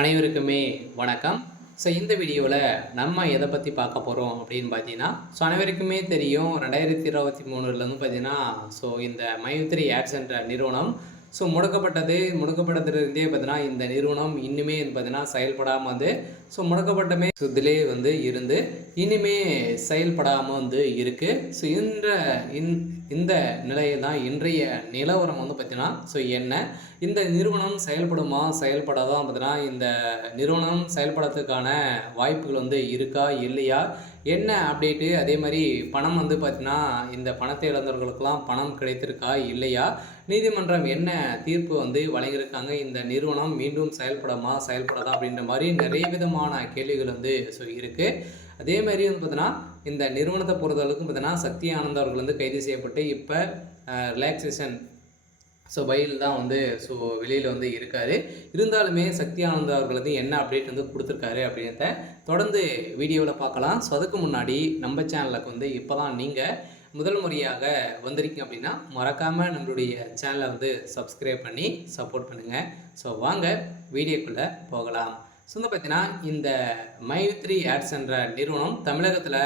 அனைவருக்குமே வணக்கம். இந்த வீடியோவில் நம்ம எதை பற்றி பார்க்க போகிறோம் அப்படின்னு பார்த்தீங்கன்னா, அனைவருக்குமே தெரியும் 2023லேருந்து பார்த்தீங்கன்னா, இந்த மைத்ரி ஆட்ஸ் என்ற நிறுவனம் முடக்கப்பட்டதுலேருந்தே பார்த்தீங்கன்னா, இந்த நிறுவனம் இன்னுமே பார்த்தீங்கன்னா செயல்படாமல் வந்து முடக்கப்பட்டமே இதிலே வந்து இருந்து இன்னுமே செயல்படாமல் வந்து இருக்குது. இந்த நிலையில் தான் இன்றைய நிலவரம் வந்து பார்த்தீங்கன்னா என்ன இந்த நிறுவனம் செயல்படுமா செயல்படாதான் பார்த்தீங்கன்னா இந்த நிறுவனம் செயல்படுறதுக்கான வாய்ப்புகள் வந்து இருக்கா இல்லையா, என்ன அப்டேட்டு, அதே மாதிரி பணம் வந்து பார்த்தீங்கன்னா இந்த பணத்தை இழந்தவர்களுக்கெல்லாம் பணம் கிடைத்திருக்கா இல்லையா, நீதிமன்றம் என்ன தீர்ப்பு வந்து வழங்கியிருக்காங்க, இந்த நிறுவனம் மீண்டும் செயல்படாதா அப்படின்ற மாதிரி நிறைய விதமான கேள்விகள் வந்து இருக்குது. அதே மாதிரி வந்து பார்த்தீங்கன்னா இந்த நிறுவனத்தை பொறுத்தளவுக்கு பார்த்தீங்கன்னா சக்தி ஆனந்த் அவர்கள் வந்து கைது செய்யப்பட்டு இப்போ ரிலாக்ஸேஷன் பயில் தான் வந்து வெளியில் வந்து இருக்கார். இருந்தாலுமே சக்தி ஆனந்த் அவர்கள் வந்து என்ன அப்டேட் வந்து கொடுத்துருக்காரு அப்படின்றத தொடர்ந்து வீடியோவில் பார்க்கலாம். அதுக்கு முன்னாடி நம்ம சேனலுக்கு வந்து இப்போ தான் நீங்கள் முதல் முறையாக வந்திருக்கீங்க அப்படின்னா மறக்காமல் நம்மளுடைய சேனலை வந்து சப்ஸ்கிரைப் பண்ணி சப்போர்ட் பண்ணுங்கள். வாங்க வீடியோக்குள்ளே போகலாம். வந்து பார்த்தீங்கன்னா இந்த மைத்ரி ஆட்ஸ் என்ற நிறுவனம் தமிழகத்தில்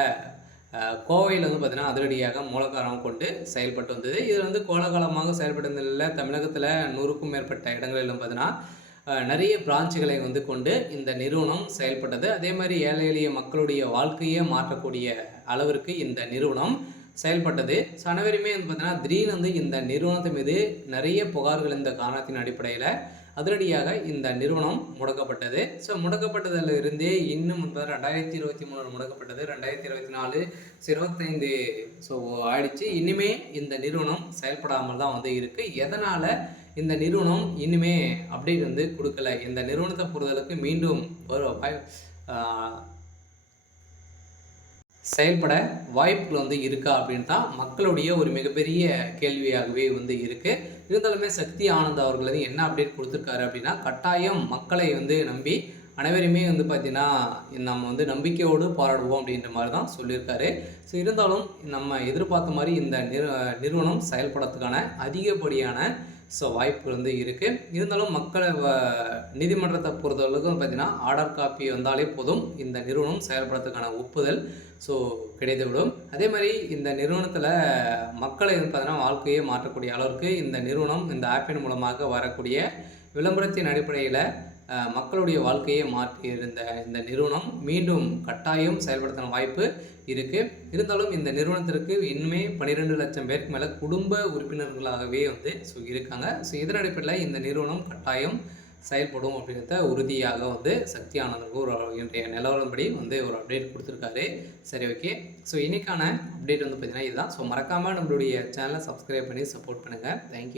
கோவையில் வந்து பார்த்தீங்கன்னா அதிரடியாக மூலக்காரம் கொண்டு செயல்பட்டு வந்தது. இதில் வந்து கோலாகலமாக செயல்பட்டதில் தமிழகத்தில் 100க்கும் மேற்பட்ட இடங்களிலும் பார்த்தீங்கன்னா நிறைய பிரான்ச்சுகளை வந்து கொண்டு இந்த நிறுவனம் செயல்பட்டது. அதே மாதிரி ஏழை எளிய மக்களுடைய வாழ்க்கையை மாற்றக்கூடிய அளவிற்கு இந்த நிறுவனம் செயல்பட்டது. அனைவருமே வந்து பார்த்தீங்கன்னா திடீர்னு வந்து இந்த நிறுவனத்து மீது நிறைய புகார்கள் இந்த காரணத்தின் அடிப்படையில் அதிரடியாக இந்த நிறுவனம் முடக்கப்பட்டது. முடக்கப்பட்டதில் இருந்தே இன்னும் 2023 முடக்கப்பட்டது, 2024 25 ஆயிடுச்சு. இனிமே இந்த நிறுவனம் செயல்படாமல் தான் வந்து இருக்குது. எதனால் இந்த நிறுவனம் இனிமே அப்டேட் வந்து கொடுக்கல, இந்த நிறுவனத்தை பொறுத்தளவுக்கு மீண்டும் ஒரு செயல்பட வாய்ப்புகள் வந்து இருக்கா அப்படின்னு தான் மக்களுடைய ஒரு மிகப்பெரிய கேள்வியாகவே வந்து இருக்குது. இருந்தாலுமே சக்தி ஆனந்த் அவர்கள் வந்து என்ன அப்டேட் கொடுத்துருக்காரு அப்படின்னா, கட்டாயம் மக்களை வந்து நம்பி அனைவருமே வந்து பார்த்திங்கன்னா நம்ம வந்து நம்பிக்கையோடு போராடுவோம் அப்படின்ற மாதிரி தான் சொல்லியிருக்காரு. இருந்தாலும் நம்ம எதிர்பார்த்த மாதிரி இந்த நிறுவனம் செயல்படுறதுக்கான அதிகப்படியான வாய்ப்புகள் வந்து இருக்குது. இருந்தாலும் மக்களை நீதிமன்றத்தை பொறுத்தளவுக்கு பார்த்திங்கன்னா ஆர்டர் காப்பி வந்தாலே போதும் இந்த நிறுவனம் செயல்படுறதுக்கான ஒப்புதல் கிடைத்துவிடும். அதே மாதிரி இந்த நிறுவனத்தில் மக்களை பார்த்தீங்கன்னா வாழ்க்கையை மாற்றக்கூடிய அளவிற்கு இந்த நிறுவனம் இந்த ஆப்பின் மூலமாக வரக்கூடிய விளம்பரத்தின் அடிப்படையில் மக்களுடைய வாழ்க்கையை மாற்றி இருந்த இந்த நிறுவனம் மீண்டும் கட்டாயம் செயல்படுத்தின வாய்ப்பு இருக்குது. இருந்தாலும் இந்த நிறுவனத்திற்கு இன்னுமே 12 லட்சம் பேருக்கு மேலே குடும்ப உறுப்பினர்களாகவே வந்து இருக்காங்க. இதன் அடிப்படையில் இந்த நிறுவனம் கட்டாயம் செயல்படும் அப்படின்றத உறுதியாக வந்து சக்தி ஆனந்துக்கு ஒரு இன்றைய நிலவரப்படி வந்து ஒரு அப்டேட் கொடுத்துருக்காரு. சரி, ஓகே. இன்றைக்கான அப்டேட் வந்து பார்த்திங்கன்னா இதுதான். மறக்காமல் நம்மளுடைய சேனலை சப்ஸ்கிரைப் பண்ணி சப்போர்ட் பண்ணுங்கள். தேங்க்யூ.